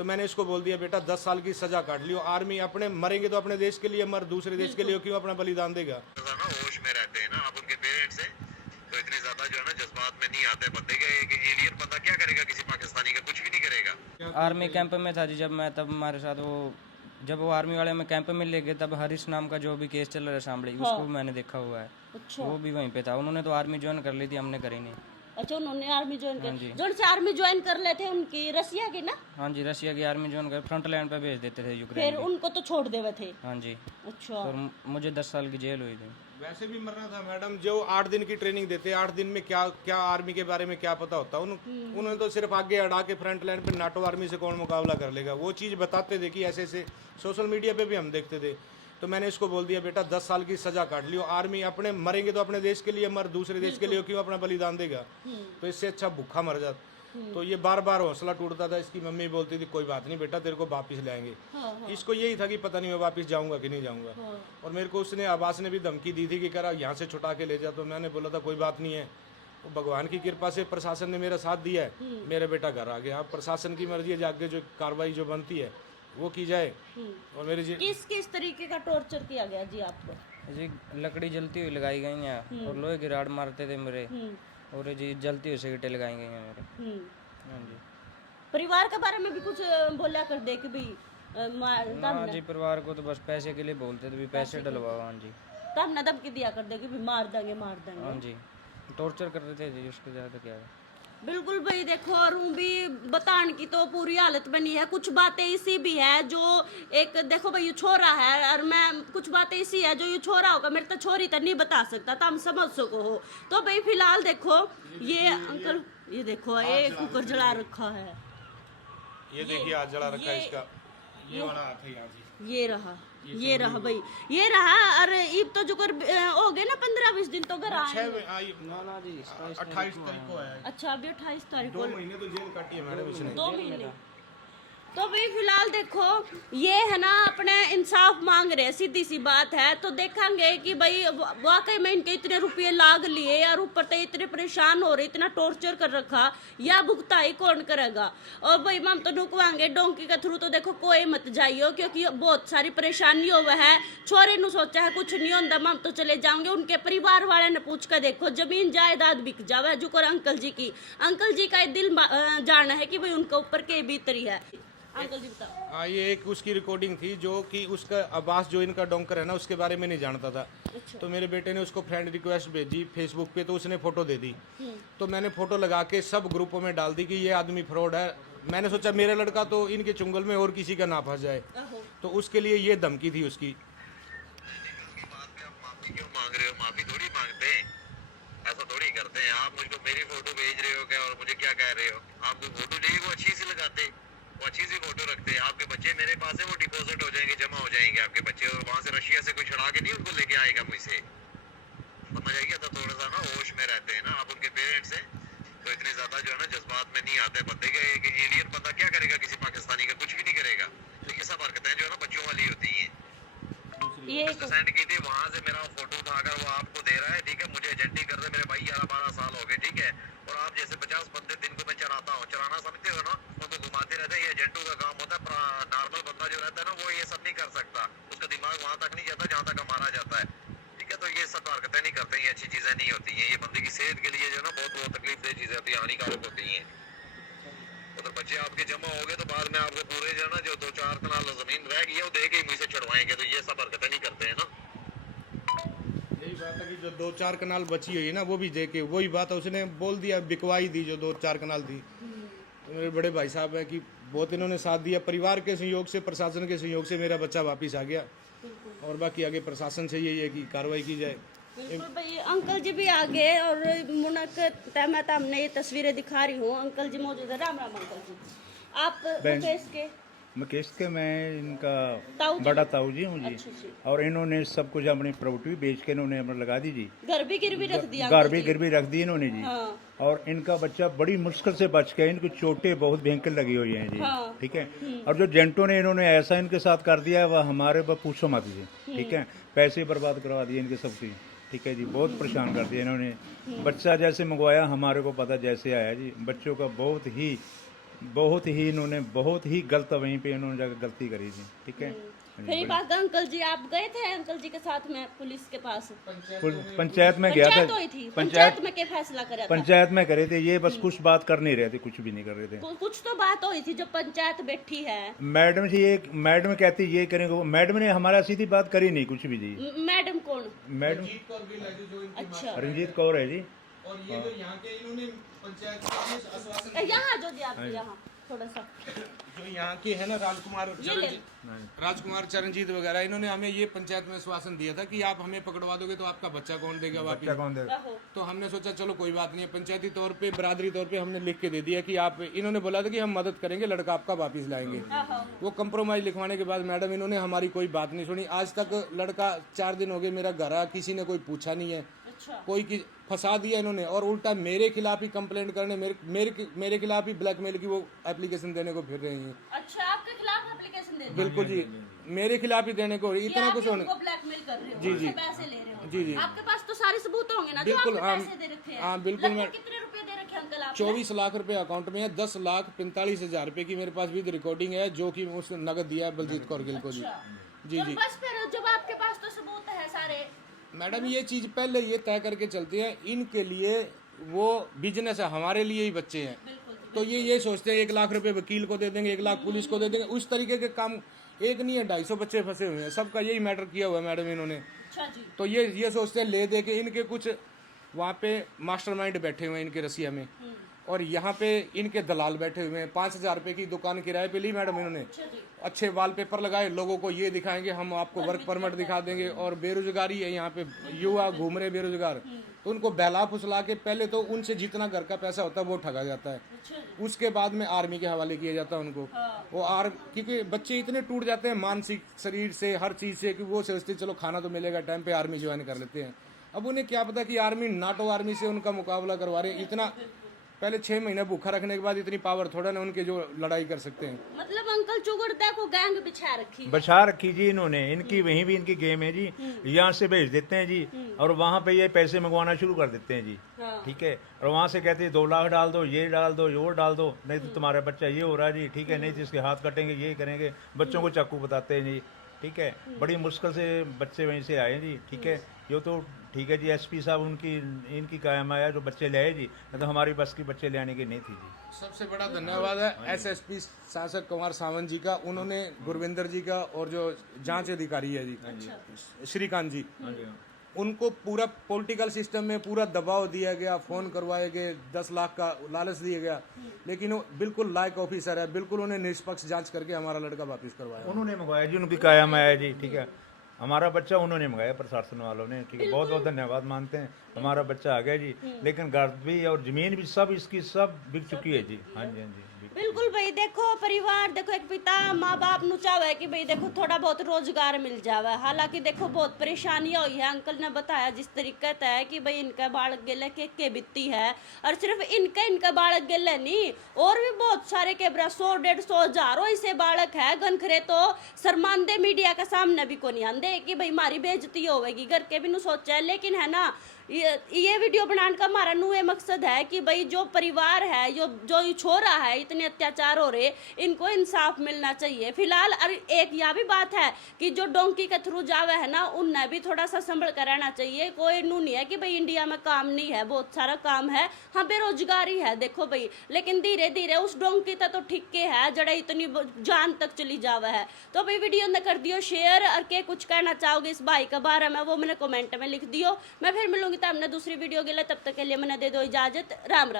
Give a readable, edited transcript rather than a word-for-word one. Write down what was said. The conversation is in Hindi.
तो मैंने इसको बोल दिया बेटा 10 साल की सजा काट लियो, आर्मी अपने मरेंगे तो अपने देश के लिए मर, दूसरे देश के लिए क्यों अपना बलिदान देगा। ना होश में रहते हैं ना आप उनके पेरेंट्स हैं, तो इतने ज्यादा जो है ना जज्बात में नहीं आते बंदे के। एक एलियन बंदा क्या करेगा किसी पाकिस्तानी का, कुछ भी नहीं करेगा। आर्मी कैंप में था जी जब मैं, तब हमारे साथ वो, जब वो आर्मी वाले में कैंप में ले गए तब हरीश नाम का जो भी केस चल रहा है शामली, उसको मैंने देखा हुआ है। अच्छा वो भी वहीं पे था। उन्होंने तो आर्मी ज्वाइन कर ली थी, हमने करी नहीं। अच्छा, उन्होंने आर्मी ज्वाइन हाँ कर, जी। जो से आर्मी ज्वाइन कर लेते हैं उनकी रसिया की ना, हाँ जी, रशिया की आर्मी ज्वाइन कर फ्रंट लाइन पे भेज देते थे यूक्रेन फिर की। उनको तो छोड़ देवे थे। हाँ जी। अच्छा और मुझे 10 साल की जेल हुई थी। वैसे भी मरना था मैडम, जो 8 दिन की ट्रेनिंग देते, 8 दिन में क्या क्या आर्मी के बारे में क्या पता होता उन्होंने तो सिर्फ आगे अड़ा के फ्रंट लाइन पे नाटो आर्मी से कौन मुकाबला कर लेगा, वो चीज़ बताते थे कि ऐसे ऐसे, सोशल मीडिया पे भी हम देखते थे। तो मैंने इसको बोल दिया बेटा 10 साल की सजा काट लियो, आर्मी अपने मरेंगे तो अपने देश के लिए मर, दूसरे देश के लिए क्यों अपना बलिदान देगा। तो इससे अच्छा भूखा मर जाता। तो ये बार बार हौसला टूटता था। इसकी मम्मी बोलती थी कोई बात नहीं बेटा तेरे को वापस लाएंगे। इसको यही था कि पता नहीं मैं वापस जाऊंगा कि नहीं जाऊंगा। और मेरे को उसने, आवास ने भी धमकी दी थी कि करा यहाँ से छुटा के ले जा। तो मैंने बोला था कोई बात नहीं है, तो भगवान की कृपा से प्रशासन ने मेरा साथ दिया है, मेरा बेटा घर आ गया। अब प्रशासन की मर्जी है, जाके जो कार्रवाई जो बनती है वो की जाए। और मेरे जी किस किस तरीके का टॉर्चर किया गया जी आपको? जी लकड़ी जलती हुई लगाई गई हैं और लोहे की राड मारते थे मेरे, और ये जी जलती हुई सिगरेटें लगाई गई हैं मेरे। हाँ जी। परिवार के बारे में भी कुछ बोला कर दे कि भाई हाँ जी, परिवार को तो बस पैसे के लिए बोलते थे, भी पैसे डलवाओ। हाँ जी। तब न धमकी दिया कर दे कि भाई मार देंगे मार देंगे। हाँ जी, टॉर्चर करते थे जी, उसके ज़्यादा क्या है। बिल्कुल भाई, देखो और भी बताने की तो पूरी हालत बनी है। कुछ बातें इसी भी है जो एक, देखो भाई ये छोरा है और मैं, कुछ बातें इसी है जो ये छोरा होगा, मेरे तो छोरी तो नहीं बता सकता था, हम समझ सको हो। तो भाई फिलहाल देखो ये अंकल, ये देखो ये कुकर जला रखा है, ये देखिए आज जला रखा है ये- इसका, ये वाला हाथ है यहाँ जी। ये रहा भाई, ये रहा। और ईब तो जो कर हो गए ना 15-20 दिन तो घर आए। 28 तारीख को आया। अच्छा अभी 28 तारीख 2 को, महीने तो जेल काटी है मैडम इसने। 2 महीने। तो भाई फिलहाल देखो ये है ना, अपने इंसाफ मांग रहे हैं, सीधी सी बात है। तो देखेंगे कि भाई वाकई में इनके इतने रुपये लाग लिए और ऊपर से इतने परेशान हो रहे, इतना टॉर्चर कर रखा, या भुगताई कौन करेगा। और भाई हम तो नुकवाएंगे डोंकी के थ्रू, तो देखो कोई मत जाइयो क्योंकि बहुत सारी परेशानी हो है। छोरे नु सोचा है कुछ नहीं होता, हम तो चले जाएंगे। उनके परिवार वाले ने पूछ कर देखो, जमीन जायदाद बिक जावे जो कर अंकल जी की, अंकल जी का दिल जाना है कि भाई उनके ऊपर के बीतरी है। अंकल जी बताओ। हाँ, ये एक उसकी रिकॉर्डिंग थी जो कि उसका आवास जो इनका डोंकर है ना उसके बारे में नहीं जानता था। तो मेरे बेटे ने उसको फ्रेंड रिक्वेस्ट भेजी फेसबुक पे, तो उसने फोटो दे दी। तो मैंने फोटो लगा के सब ग्रुपों में डाल दी कि ये आदमी फ्रॉड है। मैंने सोचा मेरा लड़का तो इनके चुंगल में और किसी का ना फंस जाए, तो उसके लिए ये धमकी थी उसकी। बात पे आप माफी क्यों मांग रहे हो? माफी थोड़ी मांगते हैं, ऐसा थोड़ी करते हैं। आप मुझको मेरी फोटो भेज रहे हो क्या और मुझे क्या कह रहे हो? आपको फोटो चाहिए वो अच्छी सी लगाते, वो अच्छी सी फोटो रखते। आपके बच्चे मेरे पास है, वो डिपॉजिट हो जाएंगे, जमा हो जाएंगे आपके बच्चे, और वहाँ से रशिया से कोई छुड़ा के नहीं उनको लेके आएगा मुझसे, समझ आएगी। तो थोड़ा सा ना होश में रहते हैं ना आप उनके पेरेंट्स हैं, तो इतने ज्यादा जो है ना जज्बात में नहीं आते बंदे के। एक एलियन बंदा क्या करेगा किसी पाकिस्तानी का, कुछ भी नहीं करेगा। तो ये सब हरकतें जो है ना बच्चों वाली होती हैं। ये सेंड की थी वहाँ से, मेरा फोटो उठाकर वो आपको दे रहा है, ठीक है। मुझे एजेंटी कर दे, मेरे भाई 11-12 साल हो गए, ठीक है। और आप जैसे 50 बंदे दिन को मैं चराता हूँ, चराना समझते हो ना, उनको घुमाते रहते हैं, ये एजेंटों का काम होता है। नॉर्मल बंदा जो रहता है ना वो ये सब नहीं कर सकता, उसका दिमाग वहाँ तक नहीं जाता जहाँ तक हमारा जाता है, ठीक है। तो ये सब हरकतें नहीं करते, ये अच्छी चीजें नहीं होती हैं। ये बंदे की सेहत के लिए जो है ना बहुत तकलीफ दे चीजें होती है, हानिकारक होती हैं। उधर बच्चे आपके जमा हो गए तो बाद में आपको पूरे जो है ना जो 2-4 कनाल जमीन रह गई है वो दे के ही मुझसे छुड़वाएंगे। तो ये सब हरकतें नहीं करते हैं ना। यही बात है कि जो 2-4 कनाल बची हुई है ना वो भी दे के, वही बात है उसने बोल दिया, बिकवाई दी जो 2-4 कनाल थी। तो मेरे बड़े भाई साहब है कि बहुत इन्होंने साथ दिया, परिवार के सहयोग से, प्रशासन के सहयोग से मेरा बच्चा वापस आ गया। और बाकी आगे प्रशासन से यही है कि कार्रवाई की जाए। बिल्कुल भाई, अंकल जी भी आ गए और मुनक मैं तो हमने ये तस्वीरें दिखा रही हूँ। अंकल जी मौजूद है। राम राम अंकल जी। आप मुकेश के मुकेश के, मैं इनका ताऊ जी? बड़ा ताऊ जी हूँ जी। अच्छा जी। और इन्होंने सब कुछ अपनी प्रॉपर्टी बेच के इन्होंने अपना लगा दी जी, घर भी गिरवी रख दिया घर अंकल भी जी। गिरवी रख दी इन्होंने जी। हाँ और इनका बच्चा बड़ी मुश्किल से बच गया, इनको चोटें बहुत भयंकर लगी हुई हैं जी, हाँ। ठीक है। और जो जेंटो ने इन्होंने ऐसा इनके साथ कर दिया है वह हमारे पर पूछो मत जी, ठीक है। पैसे बर्बाद करवा दिए इनके सबकी, ठीक है जी। बहुत परेशान कर दिया इन्होंने। बच्चा जैसे मंगवाया हमारे को पता जैसे आया जी, बच्चों का बहुत ही बहुत ही इन्होंने बहुत ही गलत वहीं पे इन्होंने जाकर गलती करी थी, ठीक है। फिर ये बात अंकल जी, आप गए थे अंकल जी के साथ में पुलिस के पास? पंचायत में गया पंचायत था। हुई थी, पंचायत में क्या फैसला करा था? पंचायत में करे थे ये, बस कुछ बात कर नहीं रहे थे, कुछ भी नहीं कर रहे थे। कुछ तो बात हुई थी जब पंचायत बैठी है। मैडम जी, ये मैडम कहती ये करेंगे, वो मैडम ने हमारा सीधी बात करी नहीं कुछ भी जी। मैडम कौन? मैडम अच्छा, रंजीत कौर है जी। और ये जो यहाँ के इन्होंने पंचायत का आश्वासन यहाँ जो जी आप यहाँ थोड़ा सा जो यहाँ के है ना राजकुमार चरणजीत वगैरह, इन्होंने हमें ये पंचायत में आश्वासन दिया था कि आप हमें पकड़वा दोगे तो आपका बच्चा कौन देगा वापिस। कौन देगा? आहो। तो हमने सोचा चलो कोई बात नहीं है, पंचायती तौर पे बरादरी तौर पे हमने लिख के दे दिया कि आप, इन्होंने बोला था कि हम मदद करेंगे, लड़का आपका वापिस लाएंगे। वो कंप्रोमाइज लिखवाने के बाद मैडम इन्होंने हमारी कोई बात नहीं सुनी। आज तक लड़का 4 दिन हो गए मेरा घर आ, किसी ने कोई पूछा नहीं है, अच्छा, कोई फंसा दिया इन्होंने, और उल्टा मेरे खिलाफ ही कंप्लेंट करने, मेरे खिलाफ ही ब्लैकमेल की वो एप्लीकेशन देने को फिर रही हैं। अच्छा, आपके खिलाफ एप्लीकेशन दे दी? बिल्कुल जी, मेरे खिलाफ ही देने को, इतना कुछ होने। ब्लैकमेल कर रहे हो, जी, जी। उनसे पैसे ले रहे हो? जी, जी। आपके पास तो सारे सबूत होंगे ना, जो बिल्कुल, आपने हाँ, पैसे दे रखे हैं? हाँ, बिल्कुल, लगभग मैं- कितने रुपए दे रखे हैं अंकल आपने? 24 लाख रुपए अकाउंट में है, 10,45,000 रुपए की मेरे पास भी रिकॉर्डिंग है, जो कि उस नगद दिया है बलजीत कौर गिल को जी। जी तो जी बस फिर जब आपके पास तो सबूत है सारे, मैडम, ये चीज पहले ये तय करके चलते हैं, इनके लिए वो बिजनेस है, हमारे लिए ही बच्चे हैं। बिल्कुल। तो ये सोचते हैं 1 लाख रुपए वकील को दे देंगे, 1 लाख पुलिस को दे देंगे, उस तरीके के काम एक नहीं है, 250 बच्चे फंसे हुए हैं, सबका यही मैटर किया हुआ है मैडम इन्होंने। अच्छा जी। तो ये सोचते हैं ले दे के, इनके कुछ वहाँ पे मास्टरमाइंड बैठे हुए हैं इनके रसिया में, और यहाँ पे इनके दलाल बैठे हुए हैं। 5,000 रुपए की दुकान किराए पे ली मैडम इन्होंने, अच्छा जी। अच्छे वॉलपेपर लगाए, लोगों को ये दिखाएंगे हम आपको वर्क परमिट दिखा देंगे, और बेरोजगारी है यहाँ पे, युवा घूम रहे बेरोजगार, तो उनको बहला फुसला के पहले तो उनसे जितना घर का पैसा होता है वो ठगा जाता है, अच्छा जी। उसके बाद में आर्मी के हवाले किया जाता है उनको। वो क्योंकि बच्चे इतने टूट जाते हैं मानसिक शरीर से, हर चीज से, कि वो सोचते चलो खाना तो मिलेगा टाइम पे, आर्मी ज्वाइन कर लेते हैं। अब उन्हें क्या पता कि आर्मी नाटो आर्मी से उनका मुकाबला करवा रहे हैं। इतना पहले 6 महीने भूखा रखने के बाद इतनी पावर थोड़ा ना उनके जो लड़ाई कर सकते हैं। मतलब अंकल चुगड़दा को गैंग बिछा रखी है। बचा रखी जी इन्होंने, इनकी वहीं भी इनकी गेम है जी। यहाँ से भेज देते हैं जी, और वहाँ पे ये पैसे मंगवाना शुरू कर देते हैं जी, हाँ। ठीक है। और वहाँ से कहते हैं 2 लाख डाल दो, ये डाल दो, ये डाल दो, नहीं तो तुम्हारा बच्चा ये हो रहा है जी, ठीक है, नहीं तो इसके हाथ कटेंगे, ये करेंगे, बच्चों को चाकू बताते हैं जी, ठीक है। बड़ी मुश्किल से बच्चे वहीं से आए जी, ठीक है। ये तो ठीक है जी, एसपी साहब इनकी कायम आया जो बच्चे ले आए जी, नहीं तो हमारी बस की बच्चे ले आने की नहीं थी जी। सबसे बड़ा धन्यवाद है एसएसपी शासक कुमार सावंत जी का, उन्होंने गुरविंदर जी का, और जो जांच अधिकारी है जी श्रीकांत जी, उनको पूरा पॉलिटिकल सिस्टम में पूरा दबाव दिया गया, फोन करवाए गए, 10 लाख का लालच दिया गया, लेकिन वो बिल्कुल लायक ऑफिसर है, बिल्कुल उन्हें निष्पक्ष जांच करके हमारा लड़का वापस करवाया। उन्होंने मंगवाया जी, उनकी कायम आया जी, ठीक है। हमारा बच्चा उन्होंने मंगाया, प्रशासन वालों ने, ठीक है। बहुत बहुत धन्यवाद मानते हैं, हमारा बच्चा आ गया जी। लेकिन घर भी और जमीन भी सब इसकी सब बिक चुकी है जी। हाँ जी, हाँ जी। बिल्कुल भाई, देखो परिवार, देखो एक पिता माँ बाप नु चाहे कि भाई देखो थोड़ा बहुत रोजगार मिल जावे। हालांकि देखो बहुत परेशानियां हुई है, अंकल ने बताया जिस तरीके से है कि भाई इनका बालक गेले के बित्ती है, और सिर्फ इनका बालक गेले नहीं, और भी बहुत सारे के 100, 150, 1000 ऐसे बालक है गनखरे तो शर्मांदे मीडिया के सामने भी को नहीं आंदे कि भाई हमारी बेइज्जती होगी, घर के भी नु सोचा है। लेकिन है ना, ये वीडियो बनाने का हमारा नु ये मकसद है कि भाई जो परिवार है, जो छोरा है, इतने अत्याचार हो रहे, इनको इंसाफ मिलना चाहिए फिलहाल। और एक यह भी बात है कि जो डोंकी के थ्रू जावे है ना, उन्हें भी थोड़ा सा संभल कर रहना चाहिए। कोई नू नहीं है कि भाई इंडिया में काम नहीं है, बहुत सारा काम है, हाँ बेरोजगारी है देखो भाई, लेकिन धीरे धीरे उस डोंकी तक तो ठीक के है जड़ा इतनी जान तक चली जावे है। तो भाई वीडियो ने कर दियो शेयर, और के कुछ कहना चाहोगे इस भाई के बारे में वो मैंने कमेंट में लिख दियो। मैं फिर मिलूंगी तब हमने दूसरी वीडियो के लिए, तब तक के लिए मैंने दे दो इजाजत। राम राम।